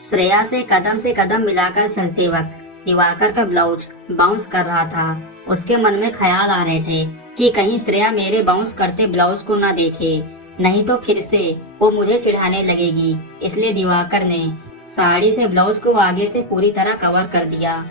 श्रेया से कदम मिलाकर चलते वक्त दिवाकर का ब्लाउज बाउंस कर रहा था। उसके मन में ख्याल आ रहे थे कि कहीं श्रेया मेरे बाउंस करते ब्लाउज को ना देखे, नहीं तो फिर से वो मुझे चिढ़ाने लगेगी। इसलिए दिवाकर ने साड़ी से ब्लाउज को आगे से पूरी तरह कवर कर दिया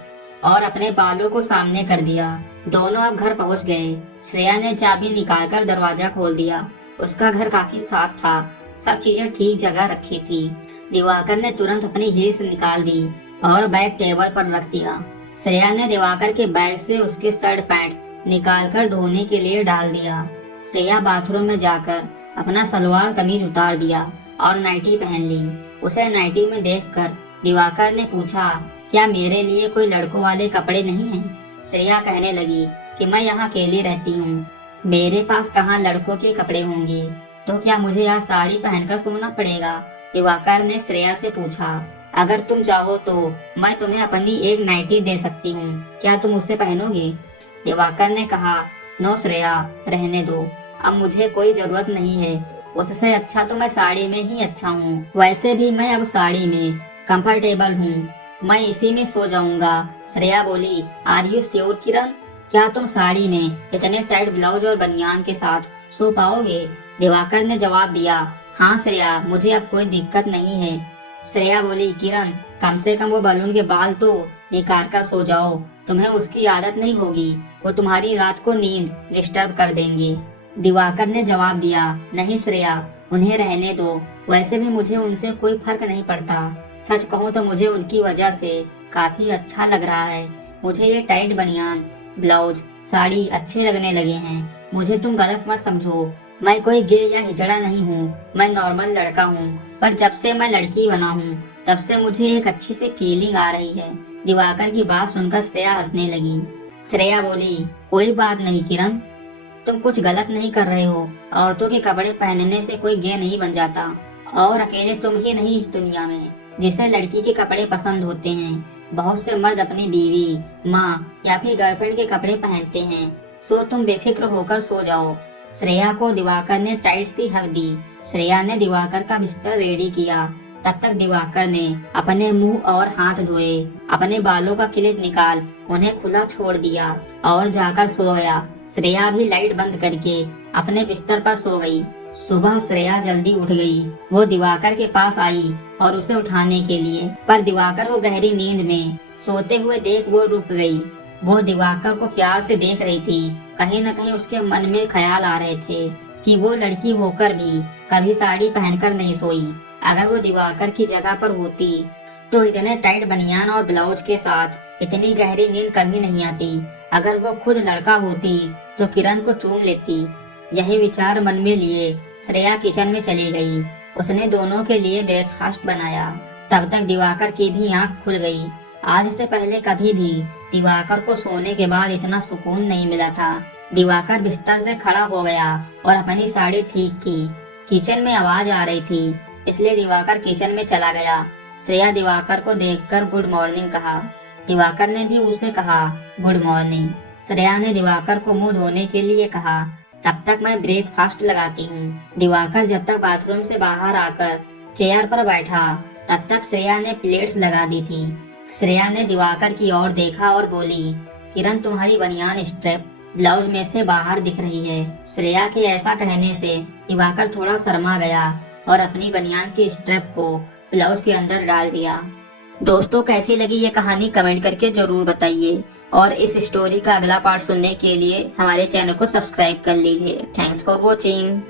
और अपने बालों को सामने कर दिया। दोनों अब घर पहुंच गए। श्रेया ने चाबी निकालकर दरवाजा खोल दिया। उसका घर काफी साफ था, सब चीजें ठीक जगह रखी थी। दिवाकर ने तुरंत अपनी हील्स निकाल दी और बैग टेबल पर रख दिया। श्रेया ने दिवाकर के बैग से उसके शर्ट पैंट निकालकर धोने के लिए डाल दिया। श्रेया बाथरूम में जाकर अपना सलवार कमीज उतार दिया और नाइटी पहन ली। उसे नाइटी में देखकर दिवाकर ने पूछा, क्या मेरे लिए कोई लड़कों वाले कपड़े नहीं हैं? श्रेया कहने लगी कि मैं यहाँ अकेली रहती हूँ, मेरे पास कहाँ लड़कों के कपड़े होंगे, तो क्या मुझे यहाँ साड़ी पहनकर सोना पड़ेगा? दिवाकर ने श्रेया से पूछा। अगर तुम चाहो तो मैं तुम्हें अपनी एक नाइटी दे सकती हूँ, क्या तुम उसे पहनोगे? दिवाकर ने कहा, नो श्रेया, रहने दो, अब मुझे कोई जरूरत नहीं है। उससे अच्छा तो मैं साड़ी में ही अच्छा हूँ। वैसे भी मैं अब साड़ी में कंफर्टेबल हूँ, मैं इसी में सो जाऊंगा। श्रेया बोली, आर यू श्योर किरण? क्या तुम साड़ी में इतने टाइट ब्लाउज और बनियान के साथ सो पाओगे? दिवाकर ने जवाब दिया, हाँ श्रेया, मुझे अब कोई दिक्कत नहीं है। श्रेया बोली, किरण, कम से कम वो बलून के बाल तो निकाल कर सो जाओ, तुम्हें उसकी आदत नहीं होगी, वो तुम्हारी रात को नींद डिस्टर्ब कर देंगे। दिवाकर ने जवाब दिया, नहीं श्रेया, उन्हें रहने दो, वैसे भी मुझे उनसे कोई फर्क नहीं पड़ता। सच कहूँ तो मुझे उनकी वजह से काफी अच्छा लग रहा है। मुझे ये टाइट बनियान, ब्लाउज, साड़ी अच्छे लगने लगे हैं। मुझे तुम गलत मत समझो, मैं कोई गे या हिजड़ा नहीं हूँ, मैं नॉर्मल लड़का हूँ, पर जब से मैं लड़की बना हूँ तब से मुझे एक अच्छी सी फीलिंग आ रही है। दिवाकर की बात सुनकर श्रेया हंसने लगी। श्रेया बोली, कोई बात नहीं किरण, तुम कुछ गलत नहीं कर रहे हो। औरतों के कपड़े पहनने से कोई गे नहीं बन जाता, और अकेले तुम ही नहीं इस दुनिया में जिसे लड़की के कपड़े पसंद होते हैं। बहुत से मर्द अपनी बीवी, माँ या फिर गर्लफ्रेंड के कपड़े पहनते हैं। सो तुम बेफिक्र होकर सो जाओ। श्रेया को दिवाकर ने टाइट सी हक दी। श्रेया ने दिवाकर का बिस्तर रेडी किया। तब तक दिवाकर ने अपने मुंह और हाथ धोए, अपने बालों का क्लिप निकाल उन्हें खुला छोड़ दिया और जाकर सो गया। श्रेया भी लाइट बंद करके अपने बिस्तर पर सो गई। सुबह श्रेया जल्दी उठ गई। वो दिवाकर के पास आई और उसे उठाने के लिए, पर दिवाकर को गहरी नींद में सोते हुए देख वो रुक गई। वो दिवाकर को प्यार से देख रही थी। कहीं न कहीं उसके मन में ख्याल आ रहे थे कि वो लड़की होकर भी कभी साड़ी पहनकर नहीं सोई। अगर वो दिवाकर की जगह पर होती तो इतने टाइट बनियान और ब्लाउज के साथ इतनी गहरी नींद कभी नहीं आती। अगर वो खुद लड़का होती तो किरण को चूम लेती। यही विचार मन में लिए श्रेया किचन में चली गई। उसने दोनों के लिए ब्रेकफास्ट बनाया। तब तक दिवाकर की भी आंख खुल गई। आज से पहले कभी भी दिवाकर को सोने के बाद इतना सुकून नहीं मिला था। दिवाकर बिस्तर से खड़ा हो गया और अपनी साड़ी ठीक की। किचन में आवाज आ रही थी, इसलिए दिवाकर किचन में चला गया। श्रेया दिवाकर को देखकर गुड मॉर्निंग कहा। दिवाकर ने भी उसे कहा गुड मॉर्निंग। श्रेया ने दिवाकर को मुंह धोने के लिए कहा, तब तक मैं ब्रेकफास्ट लगाती हूँ। दिवाकर जब तक बाथरूम से बाहर आकर चेयर पर बैठा, तब तक श्रेया ने प्लेट्स लगा दी थी। श्रेया ने दिवाकर की ओर देखा और बोली, किरण, तुम्हारी बनियान स्ट्रेप ब्लाउज में से बाहर दिख रही है। श्रेया के ऐसा कहने से दिवाकर थोड़ा शर्मा गया और अपनी बनियान की स्ट्रेप को ब्लाउज के अंदर डाल दिया। दोस्तों, कैसी लगी ये कहानी कमेंट करके जरूर बताइए, और इस स्टोरी का अगला पार्ट सुनने के लिए हमारे चैनल को सब्सक्राइब कर लीजिए। Thanks for watching.